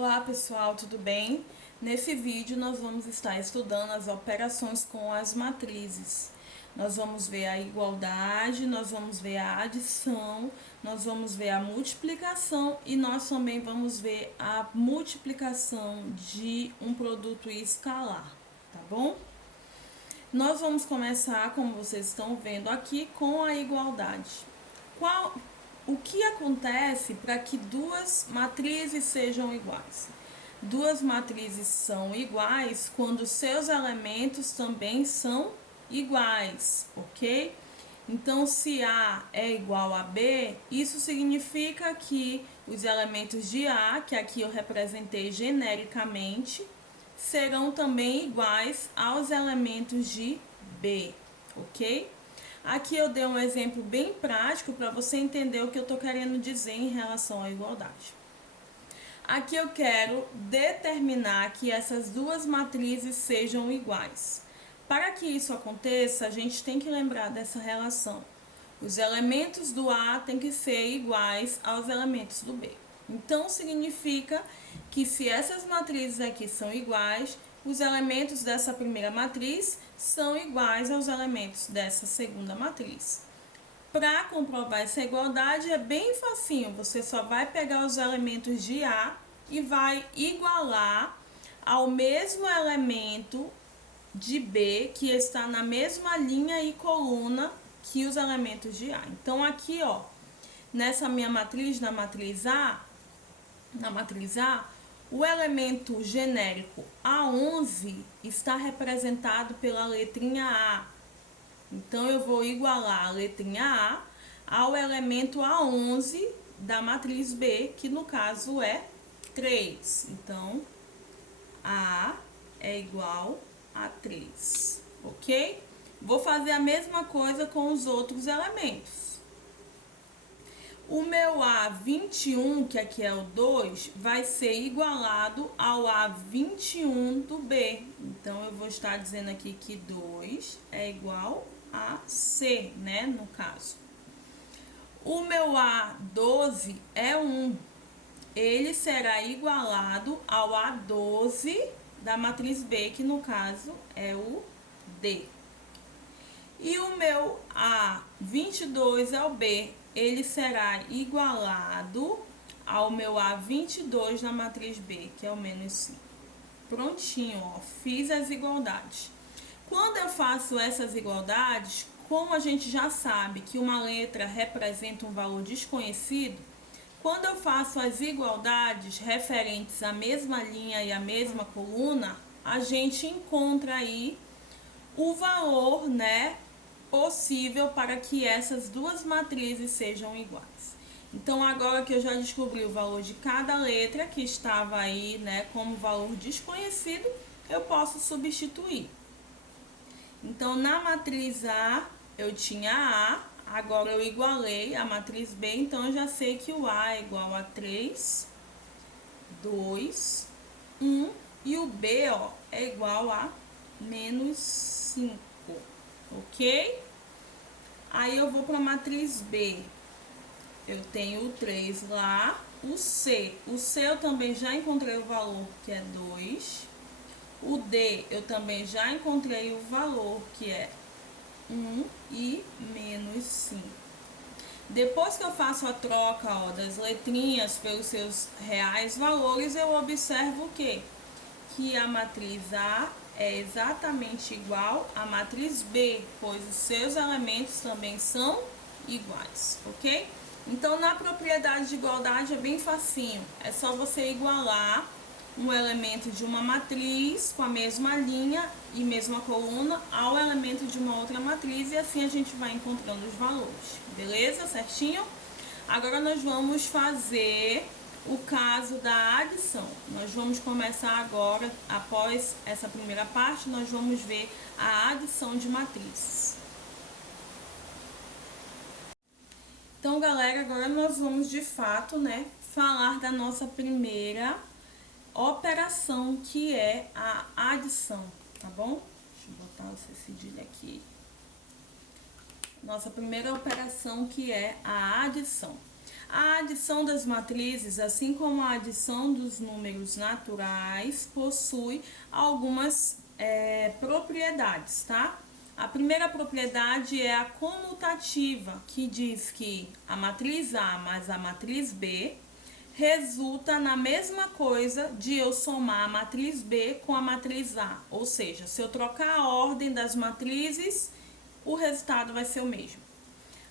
Olá pessoal, tudo bem? Nesse vídeo nós vamos estar estudando as operações com as matrizes. Nós vamos ver a igualdade, nós vamos ver a adição, nós vamos ver a multiplicação e nós também vamos ver a multiplicação de um produto escalar, tá bom? Nós vamos começar, como vocês estão vendo aqui, com a igualdade. O que acontece para que duas matrizes sejam iguais? Duas matrizes são iguais quando seus elementos também são iguais, ok? Então, se A é igual a B, isso significa que os elementos de A, que aqui eu representei genericamente, serão também iguais aos elementos de B, ok? Aqui eu dei um exemplo bem prático para você entender o que eu estou querendo dizer em relação à igualdade. Aqui eu quero determinar que essas duas matrizes sejam iguais. Para que isso aconteça, a gente tem que lembrar dessa relação. Os elementos do A têm que ser iguais aos elementos do B. Então, significa que se essas matrizes aqui são iguais, os elementos dessa primeira matriz são iguais aos elementos dessa segunda matriz. Para comprovar essa igualdade é bem facinho, você só vai pegar os elementos de A e vai igualar ao mesmo elemento de B que está na mesma linha e coluna que os elementos de A. Então aqui, ó, nessa minha matriz, na matriz A, o elemento genérico A11 está representado pela letrinha A. Então, eu vou igualar a letrinha A ao elemento A11 da matriz B, que no caso é 3. Então, A é igual a 3, ok? Vou fazer a mesma coisa com os outros elementos. O meu A21, que aqui é o 2, vai ser igualado ao A21 do B. Então, eu vou estar dizendo aqui que 2 é igual a C, né, no caso. O meu A12 é 1. Ele será igualado ao A12 da matriz B, que no caso é o D. E o meu A22 é o B. Ele será igualado ao meu A22 na matriz B, que é o menos 5. Prontinho, ó, fiz as igualdades. Quando eu faço essas igualdades, como a gente já sabe que uma letra representa um valor desconhecido, quando eu faço as igualdades referentes à mesma linha e à mesma coluna, a gente encontra aí o valor, né, possível para que essas duas matrizes sejam iguais. Então, agora que eu já descobri o valor de cada letra que estava aí, né, como valor desconhecido, eu posso substituir. Então, na matriz A, eu tinha A, agora eu igualei a matriz B, então eu já sei que o A é igual a 3, 2, 1, e o B, ó, é igual a menos 5, ok? Aí eu vou para a matriz B. Eu tenho o 3 lá. O C eu também já encontrei o valor, que é 2. O D eu também já encontrei o valor, que é 1 e menos 5. Depois que eu faço a troca, ó, das letrinhas pelos seus reais valores, eu observo o quê? Que a matriz A é exatamente igual à matriz B, pois os seus elementos também são iguais, ok? Então, na propriedade de igualdade é bem facinho. É só você igualar um elemento de uma matriz com a mesma linha e mesma coluna ao elemento de uma outra matriz, e assim a gente vai encontrando os valores, beleza? Certinho? Agora nós vamos fazer o caso da adição. Nós vamos começar agora, após essa primeira parte, nós vamos ver a adição de matrizes. Então, galera, agora nós vamos de fato, né, falar da nossa primeira operação, que é a adição, tá bom? Deixa eu botar esse cedilha aqui. Nossa primeira operação, que é a adição. A adição das matrizes, assim como a adição dos números naturais, possui algumas propriedades, tá? A primeira propriedade é a comutativa, que diz que a matriz A mais a matriz B resulta na mesma coisa de eu somar a matriz B com a matriz A. Ou seja, se eu trocar a ordem das matrizes, o resultado vai ser o mesmo.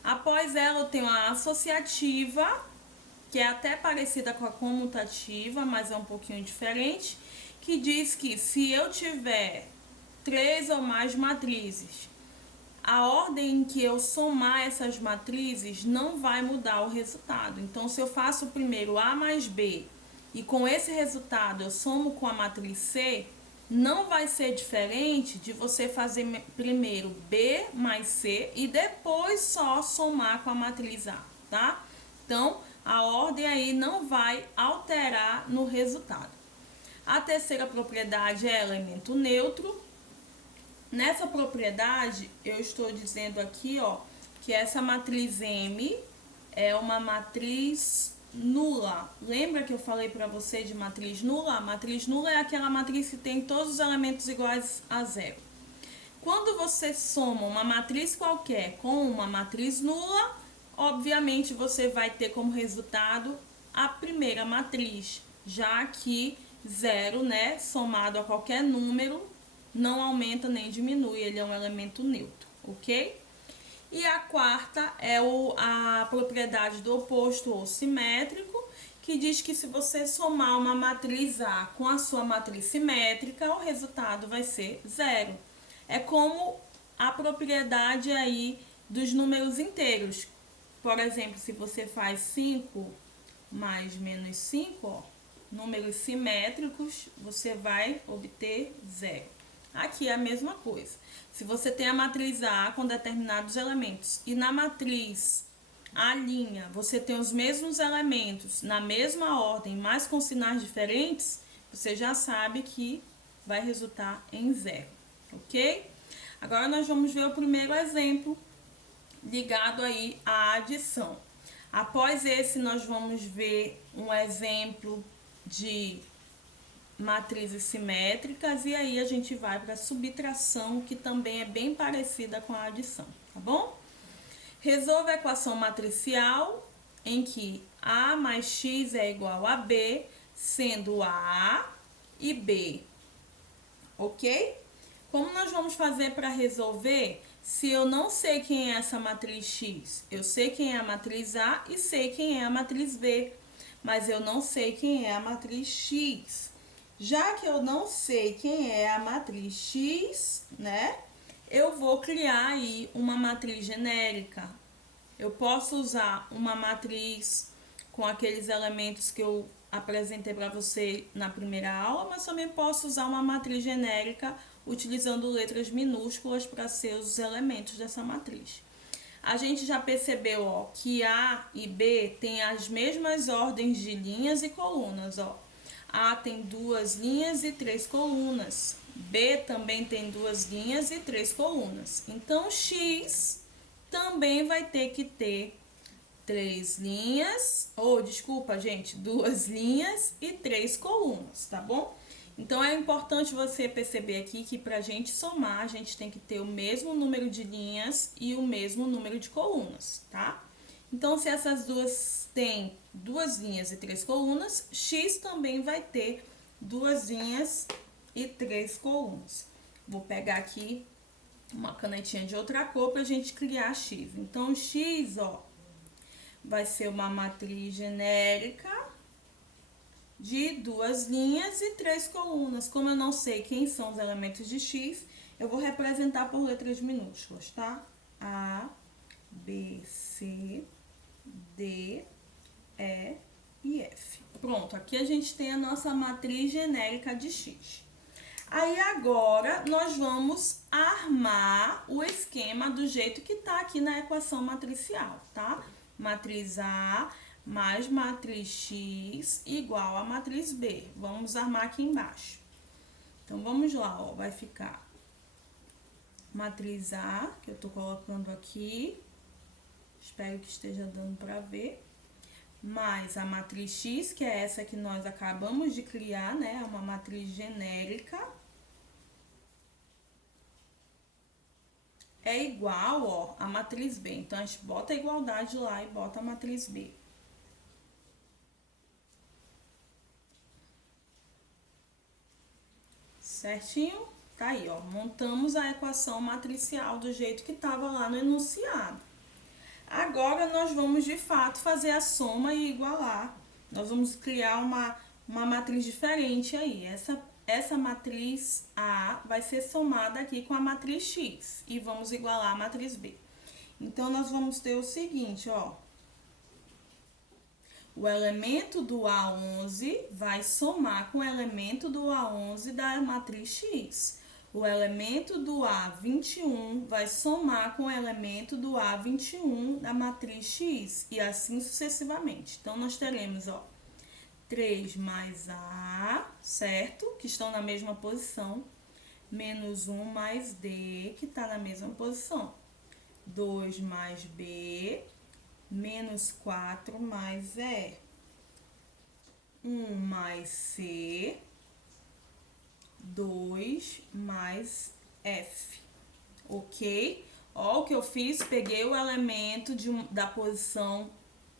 Após ela, eu tenho a associativa, que é até parecida com a comutativa, mas é um pouquinho diferente, que diz que se eu tiver 3 ou mais matrizes, a ordem em que eu somar essas matrizes não vai mudar o resultado. Então, se eu faço primeiro A mais B e com esse resultado eu somo com a matriz C, não vai ser diferente de você fazer primeiro B mais C e depois só somar com a matriz A, tá? Então, a ordem aí não vai alterar no resultado. A terceira propriedade é elemento neutro. Nessa propriedade, eu estou dizendo aqui, ó, que essa matriz M é uma matriz nula. Lembra que eu falei para você de matriz nula? A matriz nula é aquela matriz que tem todos os elementos iguais a zero. Quando você soma uma matriz qualquer com uma matriz nula, obviamente você vai ter como resultado a primeira matriz, já que zero, né, somado a qualquer número, não aumenta nem diminui, ele é um elemento neutro, ok? E a quarta é a propriedade do oposto ou simétrico, que diz que se você somar uma matriz A com a sua matriz simétrica, o resultado vai ser zero. É como a propriedade aí dos números inteiros. Por exemplo, se você faz 5 mais menos 5, ó, números simétricos, você vai obter zero. Aqui é a mesma coisa. Se você tem a matriz A com determinados elementos e na matriz A', você tem os mesmos elementos na mesma ordem, mas com sinais diferentes, você já sabe que vai resultar em zero, ok? Agora nós vamos ver o primeiro exemplo ligado aí à adição. Após esse, nós vamos ver um exemplo de matrizes simétricas e aí a gente vai para a subtração, que também é bem parecida com a adição, tá bom? Resolva a equação matricial em que A mais X é igual a B, sendo A e B, ok? Como nós vamos fazer para resolver se eu não sei quem é essa matriz X? Eu sei quem é a matriz A e sei quem é a matriz B, mas eu não sei quem é a matriz X. Já que eu não sei quem é a matriz X, né? Eu vou criar aí uma matriz genérica. Eu posso usar uma matriz com aqueles elementos que eu apresentei para você na primeira aula, mas também posso usar uma matriz genérica utilizando letras minúsculas para ser os elementos dessa matriz. A gente já percebeu, ó, que A e B têm as mesmas ordens de linhas e colunas, ó. A tem 2 linhas e 3 colunas. B também tem 2 linhas e 3 colunas. Então, X também vai ter que ter 3 linhas, desculpa, gente, 2 linhas e 3 colunas, tá bom? Então, é importante você perceber aqui que para a gente somar, a gente tem que ter o mesmo número de linhas e o mesmo número de colunas, tá? Então, se essas duas têm 2 linhas e 3 colunas, X também vai ter 2 linhas e 3 colunas. Vou pegar aqui uma canetinha de outra cor para a gente criar X. Então, X, ó, vai ser uma matriz genérica de 2 linhas e 3 colunas. Como eu não sei quem são os elementos de X, eu vou representar por letras minúsculas, tá? A, B, C, D, E e F. Pronto, aqui a gente tem a nossa matriz genérica de X. Aí agora nós vamos armar o esquema do jeito que tá aqui na equação matricial, tá? Matriz A mais matriz X igual a matriz B. Vamos armar aqui embaixo. Então, vamos lá, ó, vai ficar matriz A, que eu tô colocando aqui. Espero que esteja dando para ver. mais a matriz X, que é essa que nós acabamos de criar, né? É uma matriz genérica. É igual, ó, a matriz B. Então, a gente bota a igualdade lá e bota a matriz B. Certinho? Tá aí, ó. Montamos a equação matricial do jeito que estava lá no enunciado. Agora, nós vamos, de fato, fazer a soma e igualar. Nós vamos criar uma matriz diferente aí. Essa matriz A vai ser somada aqui com a matriz X. E vamos igualar a matriz B. Então, nós vamos ter o seguinte, ó. O elemento do A11 vai somar com o elemento do A11 da matriz X. O elemento do A21 vai somar com o elemento do A21 da matriz X. E assim sucessivamente. Então, nós teremos, ó, 3 mais A, certo? Que estão na mesma posição. Menos 1 mais D, que está na mesma posição. 2 mais B, menos 4 mais E. 1 mais C, 2 mais F. Ok? Ó, o que eu fiz, peguei o elemento da posição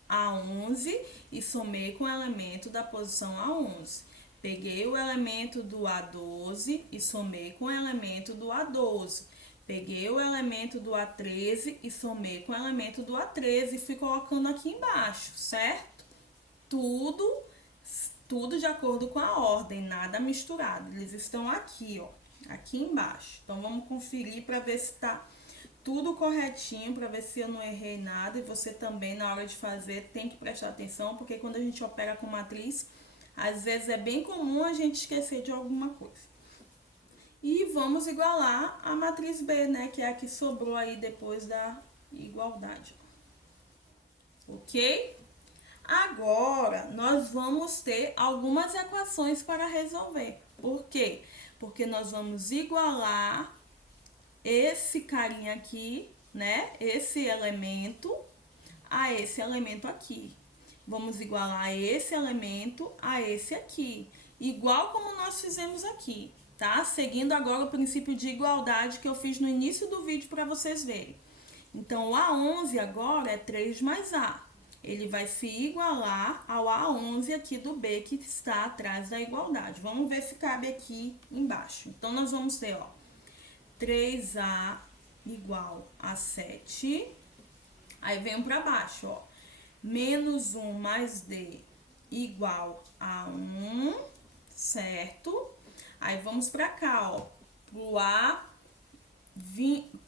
A11 e somei com o elemento da posição A11. Peguei o elemento do A12 e somei com o elemento do A12. Peguei o elemento do A13 e somei com o elemento do A13 e fui colocando aqui embaixo, certo? Tudo de acordo com a ordem, nada misturado. Eles estão aqui, ó, aqui embaixo. Então, vamos conferir para ver se tá tudo corretinho, para ver se eu não errei nada. E você também, na hora de fazer, tem que prestar atenção, porque quando a gente opera com matriz, às vezes é bem comum a gente esquecer de alguma coisa. E vamos igualar a matriz B, né, que é a que sobrou aí depois da igualdade. Ok? Agora, nós vamos ter algumas equações para resolver. Por quê? Porque nós vamos igualar esse carinha aqui, né? Esse elemento a esse elemento aqui. Vamos igualar esse elemento a esse aqui. Igual como nós fizemos aqui, tá? Seguindo agora o princípio de igualdade que eu fiz no início do vídeo para vocês verem. Então, o A11 agora é 3 mais A. Ele vai se igualar ao A11 aqui do B, que está atrás da igualdade. Vamos ver se cabe aqui embaixo. Então, nós vamos ter, ó, 3A igual a 7. Aí, venho para baixo, ó. Menos 1 mais D igual a 1, certo? Aí, vamos para cá, ó. Pro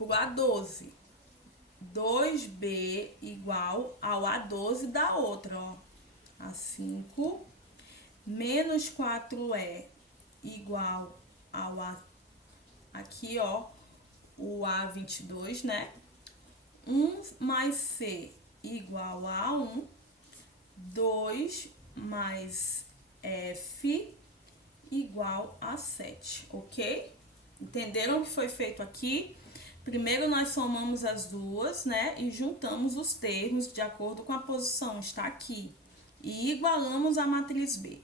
A12. 2B igual ao A12 da outra, ó. A5 menos 4E igual ao aqui, ó, o A22, né? 1 mais C igual a 1. 2 mais F igual a 7, ok? Entenderam o que foi feito aqui? Primeiro, nós somamos as duas, né? E juntamos os termos de acordo com a posição, está aqui. E igualamos a matriz B.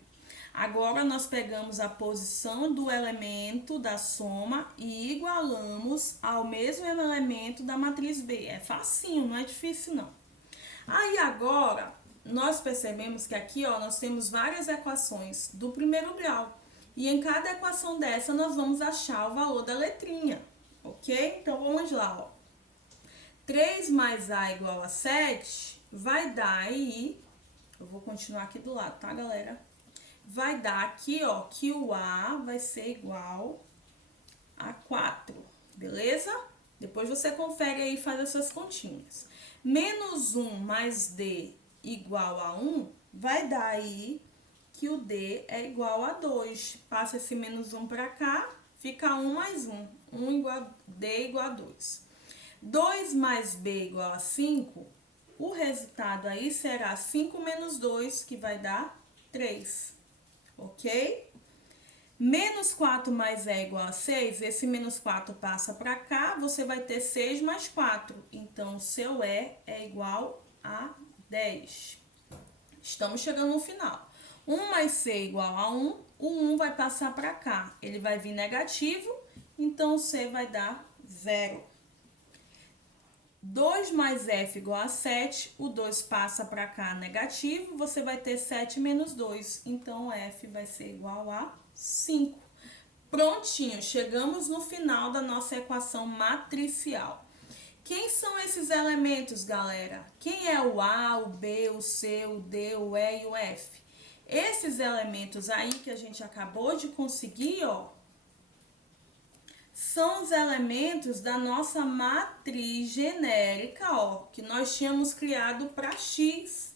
Agora, nós pegamos a posição do elemento da soma e igualamos ao mesmo elemento da matriz B. É facinho, não é difícil, não. Aí, agora, nós percebemos que aqui, ó, nós temos várias equações do primeiro grau. E em cada equação dessa, nós vamos achar o valor da letrinha. Ok? Então, vamos lá, ó. 3 mais A igual a 7 vai dar aí... Eu vou continuar aqui do lado, tá, galera? Vai dar aqui, ó, que o A vai ser igual a 4, beleza? Depois você confere aí e faz as suas continhas. Menos 1 mais D igual a 1 vai dar aí que o D é igual a 2. Passa esse menos 1 para cá, fica 1 mais 1. 1 igual a D igual a 2. 2 mais B igual a 5. O resultado aí será 5 menos 2, que vai dar 3. Ok? Menos 4 mais E igual a 6. Esse menos 4 passa para cá, você vai ter 6 mais 4. Então, o seu E é igual a 10. Estamos chegando no final. 1 mais C igual a 1, o 1 vai passar para cá. Ele vai vir negativo, então o C vai dar 0. 2 mais F igual a 7, o 2 passa para cá negativo, você vai ter 7 menos 2, então F vai ser igual a 5. Prontinho, chegamos no final da nossa equação matricial. Quem são esses elementos, galera? Quem é o A, o B, o C, o D, o E e o F? Esses elementos aí que a gente acabou de conseguir, ó, são os elementos da nossa matriz genérica, ó, que nós tínhamos criado para X.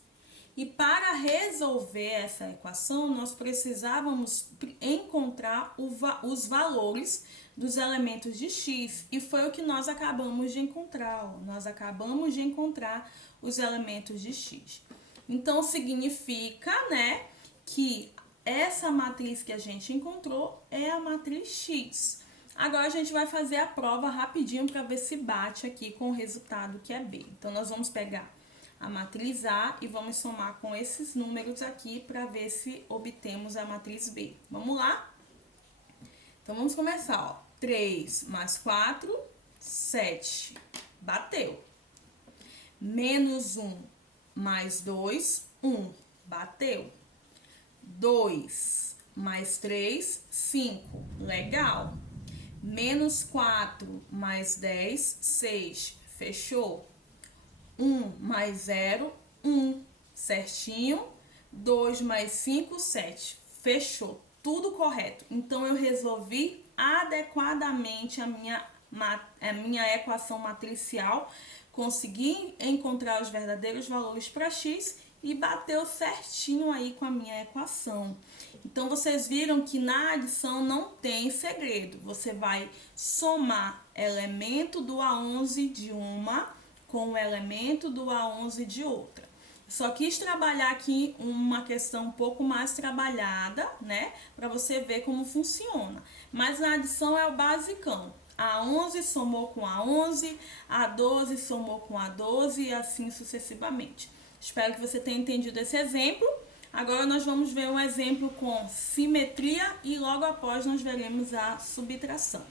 E para resolver essa equação, nós precisávamos encontrar os valores dos elementos de X. E foi o que nós acabamos de encontrar, ó. Nós acabamos de encontrar os elementos de X. Então, significa, né, que essa matriz que a gente encontrou é a matriz X. Agora a gente vai fazer a prova rapidinho para ver se bate aqui com o resultado que é B. Então, nós vamos pegar a matriz A e vamos somar com esses números aqui para ver se obtemos a matriz B. Vamos lá? Então, vamos começar, ó. 3 mais 4, 7. Bateu. Menos 1 mais 2, 1. Bateu. 2 mais 3, 5. Legal. Menos 4 mais 10, 6. Fechou. 1 mais 0, 1. Certinho. 2 mais 5, 7. Fechou. Tudo correto. Então, eu resolvi adequadamente a minha equação matricial. Consegui encontrar os verdadeiros valores para X e bateu certinho aí com a minha equação. Então, vocês viram que na adição não tem segredo. Você vai somar elemento do A11 de uma com o elemento do A11 de outra. Só quis trabalhar aqui uma questão um pouco mais trabalhada, né? Para você ver como funciona. Mas na adição é o basicão. A11 somou com A11, A12 somou com A12 e assim sucessivamente. Espero que você tenha entendido esse exemplo. Agora nós vamos ver um exemplo com simetria e logo após nós veremos a subtração.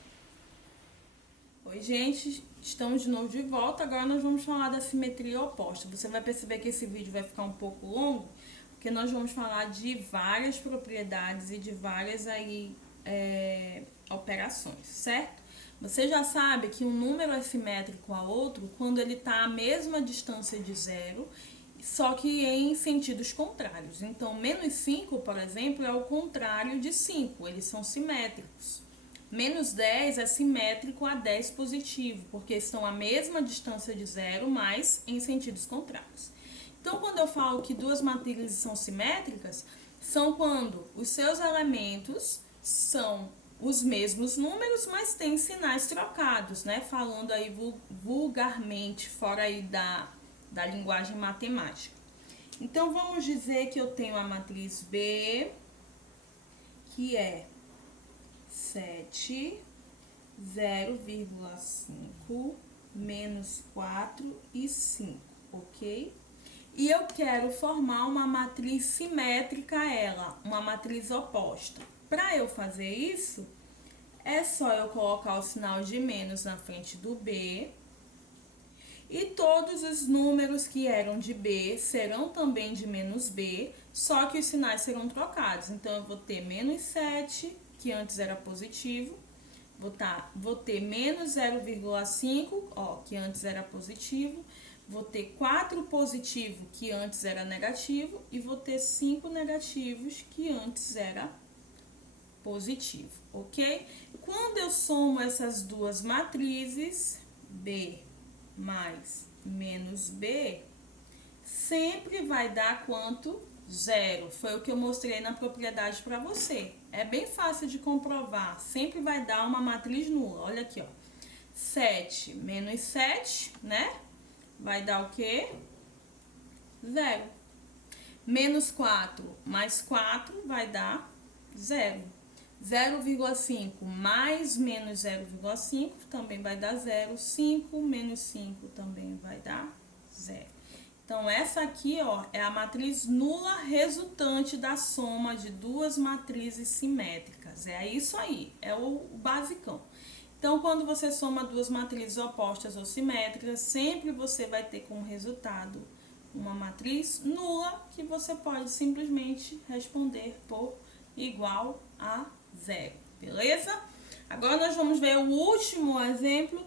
Oi, gente, estamos de novo de volta. Agora nós vamos falar da simetria oposta. Você vai perceber que esse vídeo vai ficar um pouco longo, porque nós vamos falar de várias propriedades e de várias aí, operações, certo? Você já sabe que um número é simétrico a outro quando ele está à mesma distância de zero, só que em sentidos contrários. Então, menos 5, por exemplo, é o contrário de 5, eles são simétricos. Menos 10 é simétrico a 10 positivo, porque estão à mesma distância de zero, mas em sentidos contrários. Então, quando eu falo que duas matrizes são simétricas, são quando os seus elementos são os mesmos números, mas têm sinais trocados, né? Falando aí vulgarmente, fora aí da linguagem matemática. Então, vamos dizer que eu tenho a matriz B, que é 7, 0,5, menos 4 e 5, ok? E eu quero formar uma matriz simétrica a ela, uma matriz oposta. Para eu fazer isso, é só eu colocar o sinal de menos na frente do B. E todos os números que eram de B serão também de menos B, só que os sinais serão trocados. Então, eu vou ter menos 7, que antes era positivo, vou ter menos 0,5, ó, que antes era positivo, vou ter 4 positivo, que antes era negativo, e vou ter 5 negativos, que antes era positivo, ok? Quando eu somo essas duas matrizes, B mais menos B, sempre vai dar quanto? 0. Foi o que eu mostrei na propriedade para você. É bem fácil de comprovar. Sempre vai dar uma matriz nula. Olha aqui, ó. 7 menos 7, né? Vai dar o quê? 0. Menos 4 mais 4 vai dar 0. 0,5 mais menos 0,5 também vai dar 0. 5 menos 5 também vai dar 0. Então, essa aqui, ó, é a matriz nula resultante da soma de duas matrizes simétricas. É isso aí, é o basicão. Então, quando você soma duas matrizes opostas ou simétricas, sempre você vai ter como resultado uma matriz nula, que você pode simplesmente responder por igual a zero, beleza? Agora nós vamos ver o último exemplo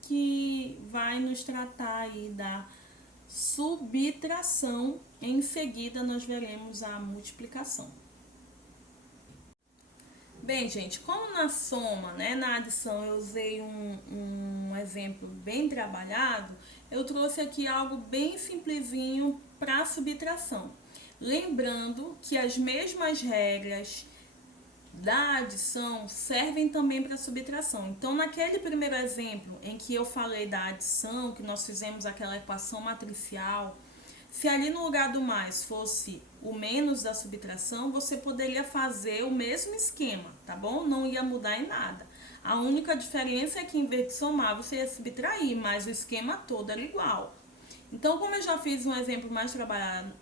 que vai nos tratar aí da subtração. Em seguida, nós veremos a multiplicação. Bem, gente, como na soma, né, na adição eu usei um exemplo bem trabalhado, eu trouxe aqui algo bem simplesinho para subtração. Lembrando que as mesmas regras da adição servem também para subtração. Então, naquele primeiro exemplo em que eu falei da adição, que nós fizemos aquela equação matricial, se ali no lugar do mais fosse o menos da subtração, você poderia fazer o mesmo esquema, tá bom? Não ia mudar em nada. A única diferença é que em vez de somar, você ia subtrair, mas o esquema todo era igual. Então, como eu já fiz um exemplo mais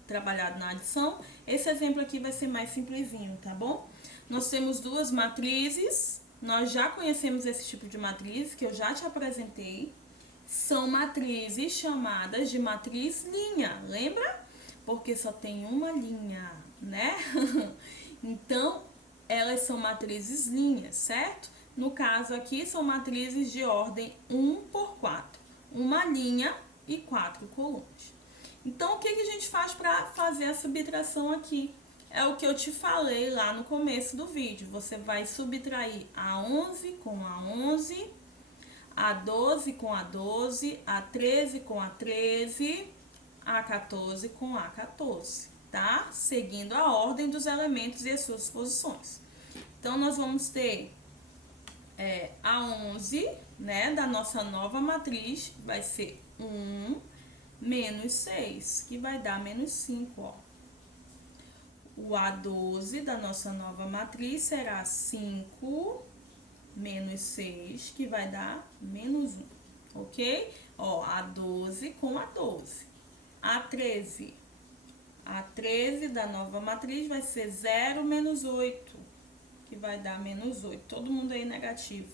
trabalhado na adição, esse exemplo aqui vai ser mais simplesinho, tá bom? Nós temos duas matrizes, nós já conhecemos esse tipo de matriz, que eu já te apresentei. São matrizes chamadas de matriz linha, lembra? Porque só tem uma linha, né? Então, elas são matrizes linhas, certo? No caso aqui, são matrizes de ordem 1 por 4. Uma linha e 4 colunas. Então, o que a gente faz para fazer a subtração aqui? É o que eu te falei lá no começo do vídeo. Você vai subtrair a 11 com a 11, a 12 com a 12, a 13 com a 13, a 14 com a 14, tá? Seguindo a ordem dos elementos e as suas posições. Então, nós vamos ter a 11, né, da nossa nova matriz, vai ser 1 menos 6, que vai dar menos 5, ó. O A12 da nossa nova matriz será 5 menos 6, que vai dar menos 1, ok? Ó, A12 com A12. A13 da nova matriz vai ser 0 menos 8, que vai dar menos 8. Todo mundo aí negativo.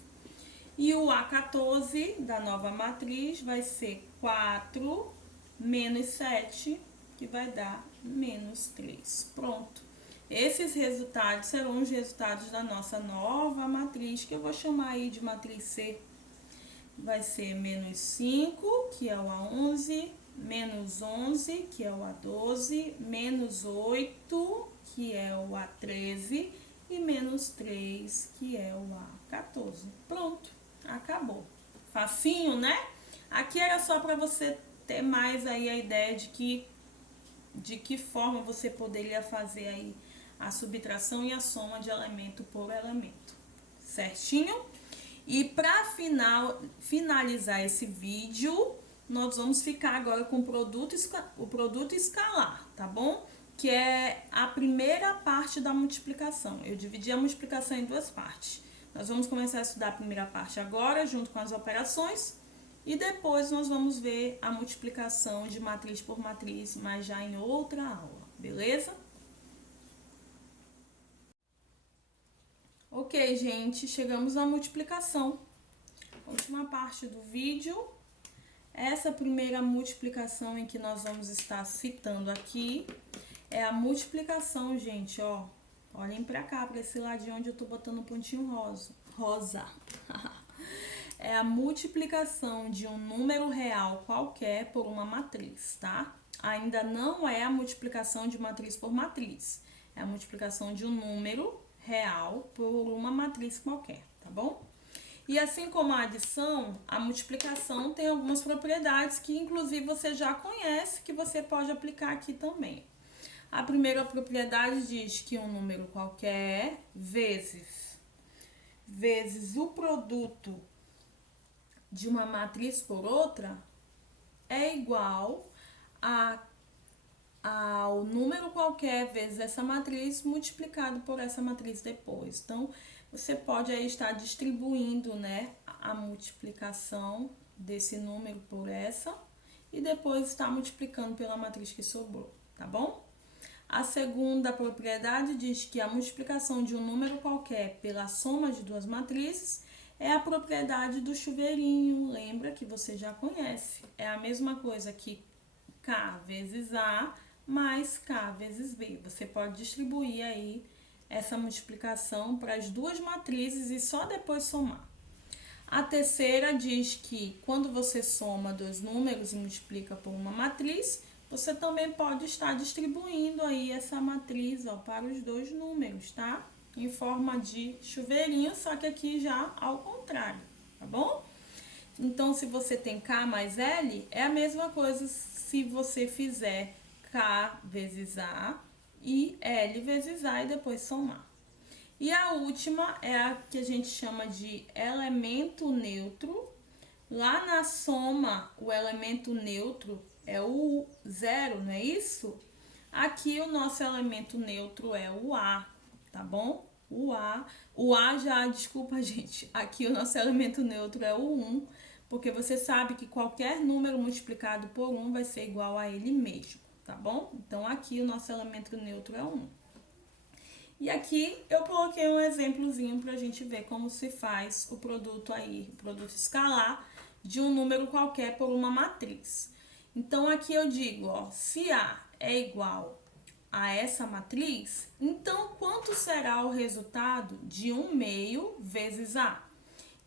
E o A14 da nova matriz vai ser 4 menos 7, que vai dar menos 3. Pronto. Esses resultados serão os resultados da nossa nova matriz, que eu vou chamar aí de matriz C. Vai ser menos 5, que é o A11, menos 11, que é o A12, menos 8, que é o A13, e menos 3, que é o A14. Pronto, acabou. Facinho, né? Aqui era só para você ter mais aí a ideia de que forma você poderia fazer aí a subtração e a soma de elemento por elemento, certinho? E para finalizar esse vídeo, nós vamos ficar agora com o produto escalar, tá bom? Que é a primeira parte da multiplicação. Eu dividi a multiplicação em duas partes. Nós vamos começar a estudar a primeira parte agora, junto com as operações, e depois nós vamos ver a multiplicação de matriz por matriz, mas já em outra aula, beleza? Ok, gente, chegamos à multiplicação. Última parte do vídeo. Essa primeira multiplicação em que nós vamos estar citando aqui é a multiplicação, gente, ó. Olhem pra cá, pra esse ladinho onde eu tô botando um pontinho rosa. É a multiplicação de um número real qualquer por uma matriz, tá? Ainda não é a multiplicação de matriz por matriz. É a multiplicação de um número real por uma matriz qualquer, tá bom? E assim como a adição, a multiplicação tem algumas propriedades que inclusive você já conhece, que você pode aplicar aqui também. A primeira propriedade diz que um número qualquer vezes o produto de uma matriz por outra é igual ao número qualquer vezes essa matriz multiplicado por essa matriz depois. Então, você pode aí estar distribuindo, né, a multiplicação desse número por essa e depois está multiplicando pela matriz que sobrou, tá bom? A segunda propriedade diz que a multiplicação de um número qualquer pela soma de duas matrizes é a propriedade do chuveirinho. Lembra que você já conhece. É a mesma coisa que K vezes A mais K vezes B. Você pode distribuir aí essa multiplicação para as duas matrizes e só depois somar. A terceira diz que quando você soma dois números e multiplica por uma matriz, você também pode estar distribuindo aí essa matriz, ó, para os dois números, tá? Em forma de chuveirinho, só que aqui já ao contrário, tá bom? Então, se você tem K mais L, é a mesma coisa se você fizer K vezes A e L vezes A e depois somar. E a última é a que a gente chama de elemento neutro. Lá na soma, o elemento neutro é o zero, não é isso? Aqui o nosso elemento neutro é o A, tá bom? O A já, desculpa, gente, aqui o nosso elemento neutro é o 1, porque você sabe que qualquer número multiplicado por 1 vai ser igual a ele mesmo, tá bom? Então aqui o nosso elemento neutro é o 1. E aqui eu coloquei um exemplozinho para a gente ver como se faz o produto aí, o produto escalar de um número qualquer por uma matriz. Então aqui eu digo, ó, se A é igual a essa matriz, então quanto será o resultado de 1/2 vezes A?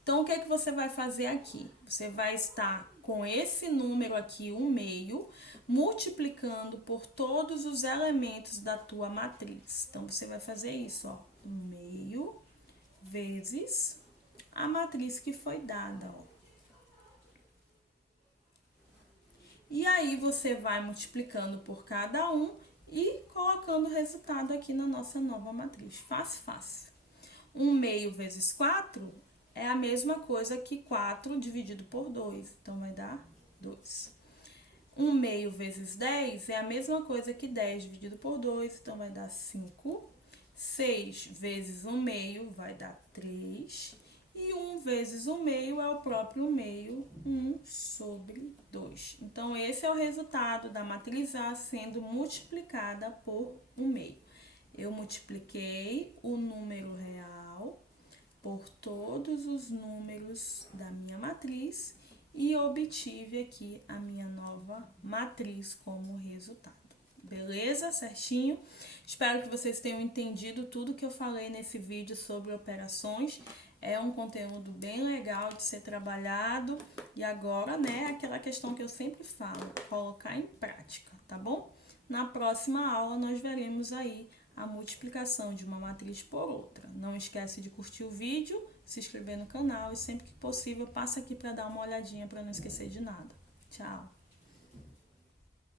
Então o que é que você vai fazer aqui? Você vai estar com esse número aqui, 1/2, multiplicando por todos os elementos da tua matriz. Então, você vai fazer isso, ó, 1/2 vezes a matriz que foi dada, ó. E aí, você vai multiplicando por cada um e colocando o resultado aqui na nossa nova matriz. Fácil, fácil. 1/2 vezes 4 é a mesma coisa que 4 dividido por 2. Então, vai dar 2. 1/2 vezes 10 é a mesma coisa que 10 dividido por 2, então vai dar 5. 6 vezes 1/2 vai dar 3. E 1 vezes 1/2 é o próprio 1/2, 1/2. Então, esse é o resultado da matriz A sendo multiplicada por 1/2. Eu multipliquei o número real por todos os números da minha matriz e obtive aqui a minha nova matriz como resultado. Beleza? Certinho? Espero que vocês tenham entendido tudo que eu falei nesse vídeo sobre operações. É um conteúdo bem legal de ser trabalhado. E agora, né, aquela questão que eu sempre falo, colocar em prática, tá bom? Na próxima aula nós veremos aí a multiplicação de uma matriz por outra. Não esquece de curtir o vídeo, se inscrever no canal e sempre que possível passa aqui para dar uma olhadinha para não esquecer de nada. Tchau!